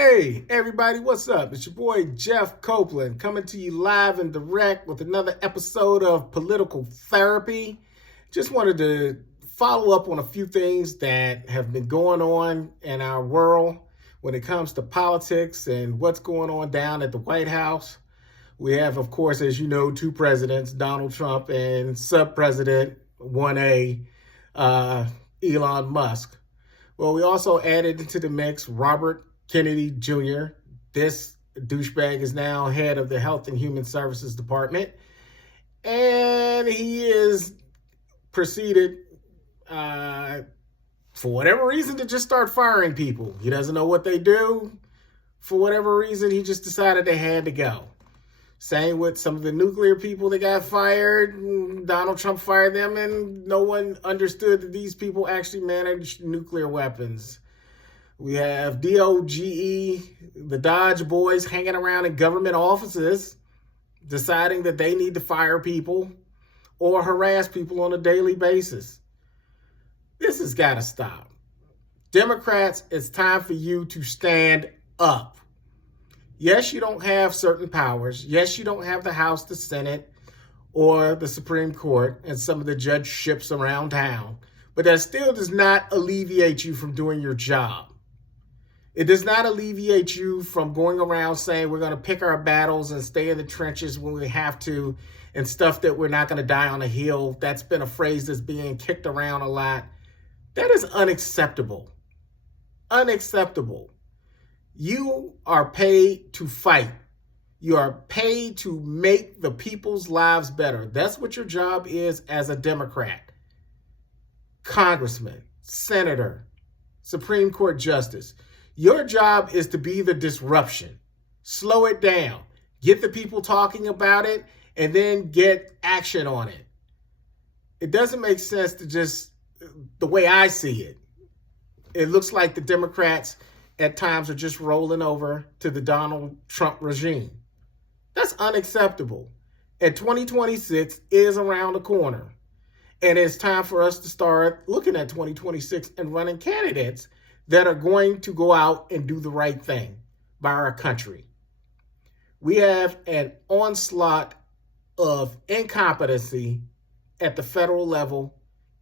Hey, everybody, what's up? It's your boy Jeff Copeland coming to you live and direct with another episode of Political Therapy. Just wanted to follow up on a few things that have been going on in our world when it comes to politics and what's going on down at the White House. We have, of course, as you know, two presidents, Donald Trump and sub-president 1A, Elon Musk. Well, we also added into the mix Robert Kennedy Jr. This douchebag is now head of the Health and Human Services Department. And he is proceeded, for whatever reason, to just start firing people. He doesn't know what they do. For whatever reason, he just decided they had to go. Same with some of the nuclear people that got fired. Donald Trump fired them, and no one understood that these people actually managed nuclear weapons. We have DOGE, the Dodge boys, hanging around in government offices, deciding that they need to fire people or harass people on a daily basis. This has got to stop. Democrats, it's time for you to stand up. Yes, you don't have certain powers. Yes, you don't have the House, the Senate, or the Supreme Court and some of the judgeships around town. But that still does not alleviate you from doing your job. It does not alleviate you from going around saying we're going to pick our battles and stay in the trenches when we have to and stuff that we're not going to die on a hill. That's been a phrase that's being kicked around a lot. That is unacceptable. Unacceptable. You are paid to fight. You are paid to make the people's lives better. That's what your job is as a Democrat. Congressman, senator, Supreme Court justice. Your job is to be the disruption. Slow it down. Get the people talking about it and then get action on it. It doesn't make sense to just, the way I see it, it looks like the Democrats at times are just rolling over to the Donald Trump regime. That's unacceptable. And 2026 is around the corner. And it's time for us to start looking at 2026 and running candidates that are going to go out and do the right thing by our country. We have an onslaught of incompetency at the federal level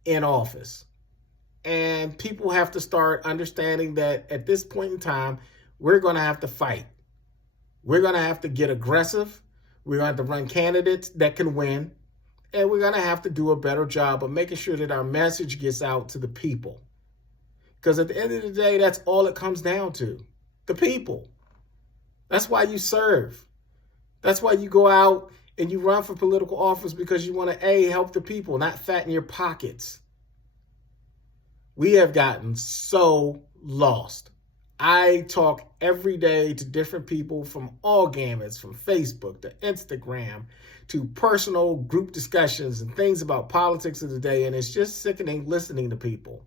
in office. And people have to start understanding that at this point in time, we're going to have to fight. We're going to have to get aggressive. We're going to have to run candidates that can win. And we're going to have to do a better job of making sure that our message gets out to the people. Because at the end of the day, that's all it comes down to. The people. That's why you serve. That's why you go out and you run for political office, because you want to, help the people, not fatten your pockets. We have gotten so lost. I talk every day to different people from all gamuts, from Facebook to Instagram to personal group discussions and things about politics of the day. And it's just sickening listening to people.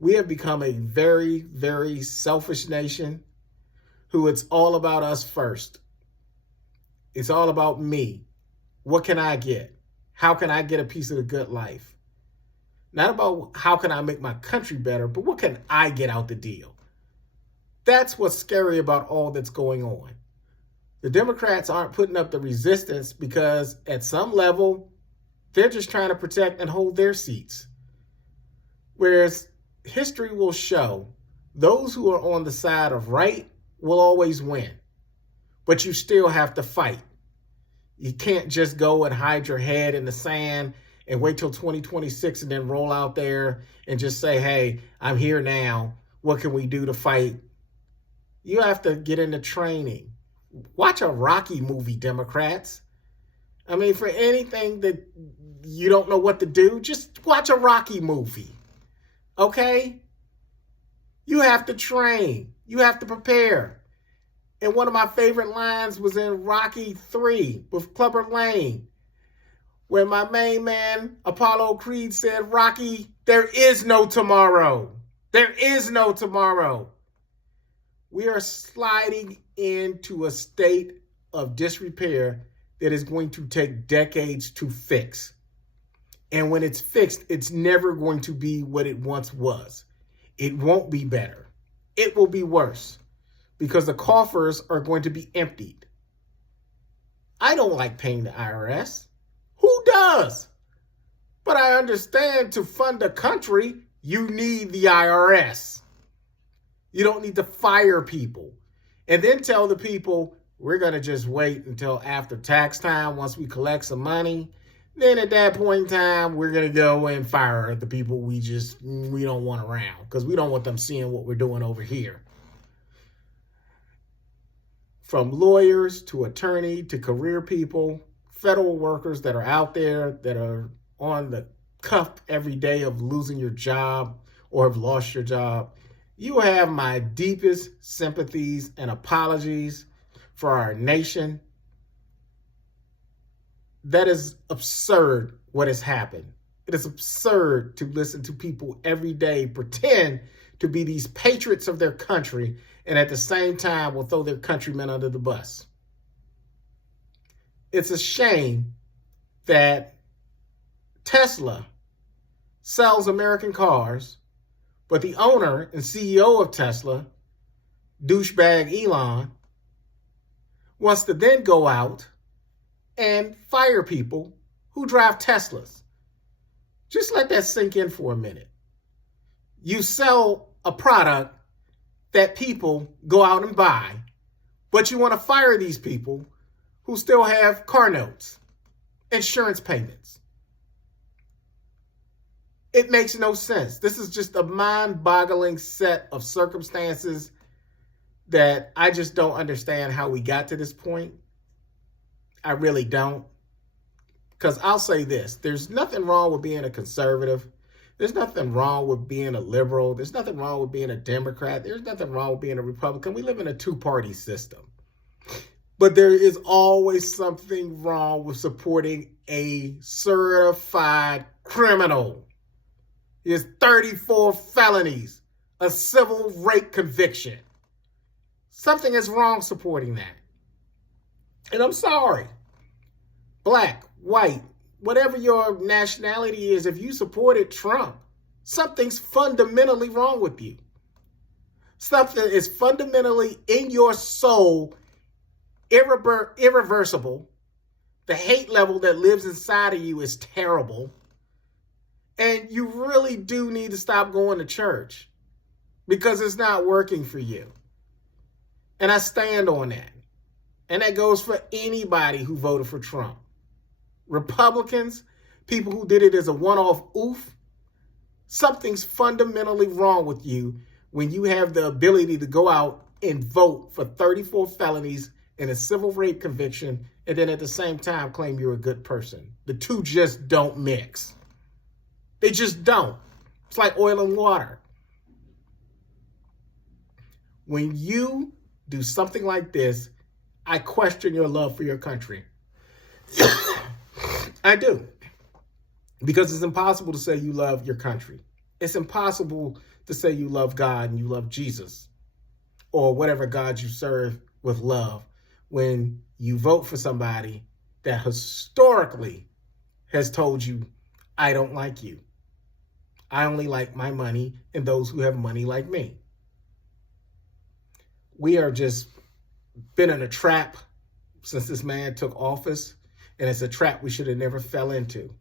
We have become a very, very selfish nation who it's all about us first. It's all about me. What can I get? How can I get a piece of the good life? Not about how can I make my country better, but what can I get out the deal? That's what's scary about all that's going on. The Democrats aren't putting up the resistance because at some level, they're just trying to protect and hold their seats. Whereas history will show those who are on the side of right will always win. But you still have to fight. You can't just go and hide your head in the sand and wait till 2026 and then roll out there and just say, hey, I'm here now. What can we do to fight? You have to get into training. Watch a Rocky movie, Democrats. I mean, for anything that you don't know what to do, just watch a Rocky movie. Okay? You have to train. You have to prepare. And one of my favorite lines was in Rocky 3 with Clubber Lang, where my main man, Apollo Creed, said, Rocky, there is no tomorrow. There is no tomorrow. We are sliding into a state of disrepair that is going to take decades to fix. And when it's fixed, it's never going to be what it once was. It won't be better. It will be worse. because the coffers are going to be emptied. I don't like paying the IRS. Who does? But I understand to fund a country, you need the IRS. You don't need to fire people and then tell the people, we're going to just wait until after tax time once we collect some money. Then at that point in time, we're going to go and fire the people we don't want around because we don't want them seeing what we're doing over here. From lawyers to attorney to career people, federal workers that are out there that are on the cuff every day of losing your job or have lost your job, you have my deepest sympathies and apologies for our nation. That is absurd what has happened. It is absurd to listen to people every day pretend to be these patriots of their country and at the same time will throw their countrymen under the bus. It's a shame that Tesla sells American cars, but the owner and CEO of Tesla, douchebag Elon, wants to then go out and fire people who drive Teslas. Just let that sink in for a minute. You sell a product that people go out and buy, but you want to fire these people who still have car notes, insurance payments. It makes no sense. This is just a mind-boggling set of circumstances that I just don't understand how we got to this point. I really don't. Because I'll say this, there's nothing wrong with being a conservative. There's nothing wrong with being a liberal. There's nothing wrong with being a Democrat. There's nothing wrong with being a Republican. We live in a two-party system. But there is always something wrong with supporting a certified criminal. He has 34 felonies, a civil rape conviction. Something is wrong supporting that. And I'm sorry. Black, white, whatever your nationality is, if you supported Trump, something's fundamentally wrong with you. Something is fundamentally in your soul, irreversible. The hate level that lives inside of you is terrible. And you really do need to stop going to church because it's not working for you. And I stand on that. And that goes for anybody who voted for Trump. Republicans, people who did it as a one-off oof, something's fundamentally wrong with you when you have the ability to go out and vote for 34 felonies and a civil rape conviction and then at the same time claim you're a good person. The two just don't mix. They just don't. It's like oil and water. When you do something like this, I question your love for your country. I do. Because it's impossible to say you love your country. It's impossible to say you love God and you love Jesus or whatever God you serve with love when you vote for somebody that historically has told you, I don't like you. I only like my money and those who have money like me. We are just been in a trap since this man took office, and it's a trap we should have never fell into.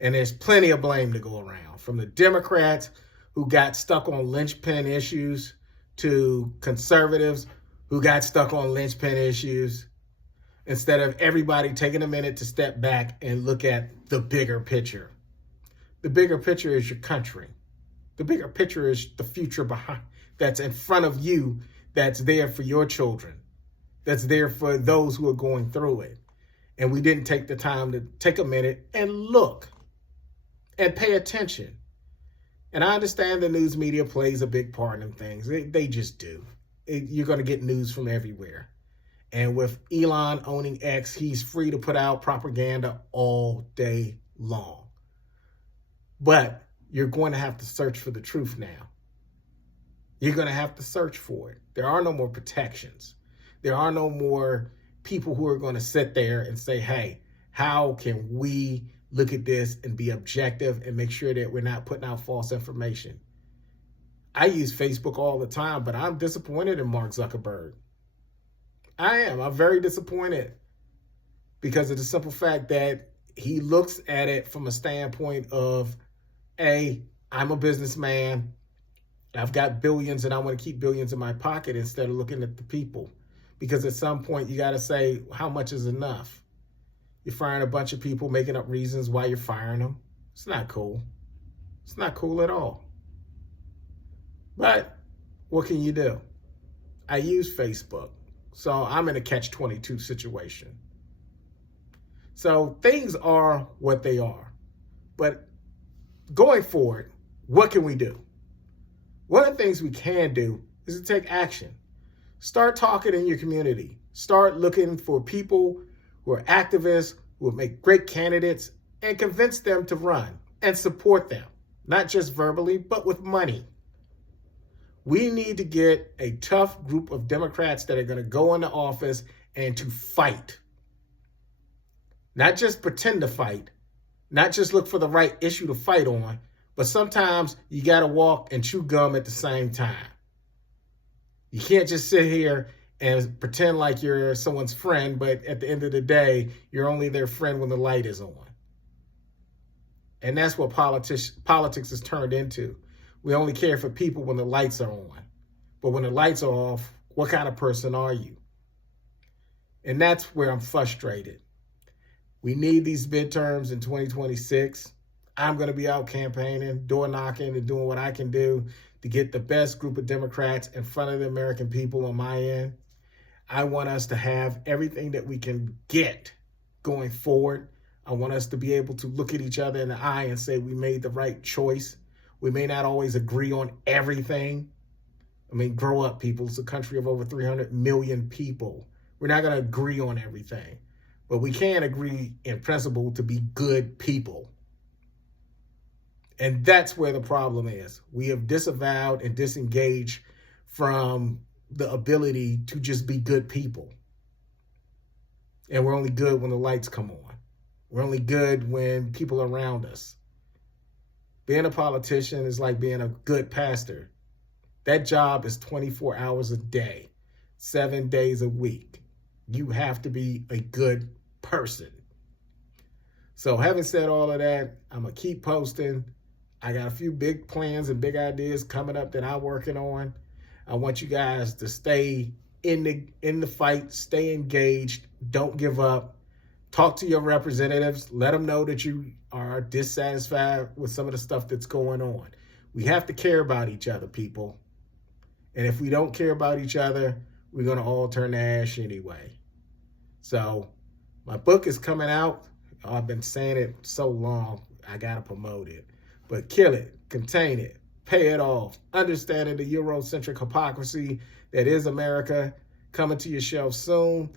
And there's plenty of blame to go around, from the Democrats who got stuck on linchpin issues to conservatives who got stuck on linchpin issues, instead of everybody taking a minute to step back and look at the bigger picture. The bigger picture is your country. The bigger picture is the future behind that's in front of you, that's there for your children, that's there for those who are going through it. And we didn't take the time to take a minute and look and pay attention. And I understand the news media plays a big part in things. They just do. You're going to get news from everywhere. And with Elon owning X, he's free to put out propaganda all day long. But you're going to have to search for the truth now. You're going to have to search for it. There are no more protections. There are no more people who are going to sit there and say, hey, how can we look at this and be objective and make sure that we're not putting out false information? I use Facebook all the time, but I'm disappointed in Mark Zuckerberg. I am. I'm very disappointed because of the simple fact that he looks at it from a standpoint of, A, I'm a businessman. I've got billions and I want to keep billions in my pocket instead of looking at the people. Because at some point you got to say, how much is enough? You're firing a bunch of people, making up reasons why you're firing them. It's not cool. It's not cool at all. But what can you do? I use Facebook, so I'm in a catch-22 situation. So things are what they are. But going forward, what can we do? One of the things we can do is to take action. Start talking in your community. Start looking for people who are activists, who will make great candidates, and convince them to run and support them, not just verbally, but with money. We need to get a tough group of Democrats that are going to go into office and to fight. Not just pretend to fight, not just look for the right issue to fight on, but sometimes you got to walk and chew gum at the same time. You can't just sit here and pretend like you're someone's friend, but at the end of the day, you're only their friend when the light is on. And that's what politics is turned into. We only care for people when the lights are on. But when the lights are off, what kind of person are you? And that's where I'm frustrated. We need these midterms in 2026. I'm going to be out campaigning, door knocking, and doing what I can do to get the best group of Democrats in front of the American people on my end. I want us to have everything that we can get going forward. I want us to be able to look at each other in the eye and say we made the right choice. We may not always agree on everything. I mean, grow up, people. It's a country of over 300 million people. We're not going to agree on everything, but we can agree in principle to be good people. And that's where the problem is. We have disavowed and disengaged from the ability to just be good people. And we're only good when the lights come on. We're only good when people are around us. Being a politician is like being a good pastor. That job is 24 hours a day, 7 days a week. You have to be a good person. So having said all of that, I'm going to keep posting. I got a few big plans and big ideas coming up that I'm working on. I want you guys to stay in the fight, stay engaged, don't give up. Talk to your representatives. Let them know that you are dissatisfied with some of the stuff that's going on. We have to care about each other, people. And if we don't care about each other, we're going to all turn to ash anyway. So my book is coming out. I've been saying it so long, I got to promote it. But kill it, contain it, pay it off. Understanding the Eurocentric hypocrisy that is America, coming to your shelf soon.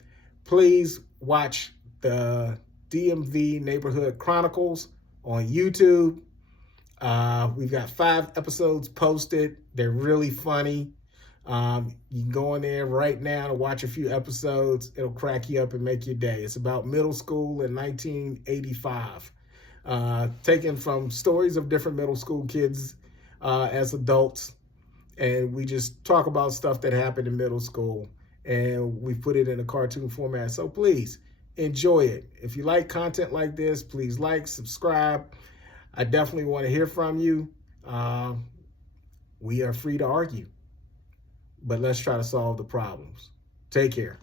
Please watch the DMV Neighborhood Chronicles on YouTube. We've got 5 episodes posted. They're really funny. You can go in there right now to watch a few episodes. It'll crack you up and make your day. It's about middle school in 1985. Taken from stories of different middle school kids as adults. And we just talk about stuff that happened in middle school. And we put it in a cartoon format. So please enjoy it. If you like content like this, please like, subscribe. I definitely want to hear from you. We are free to argue, but let's try to solve the problems. Take care.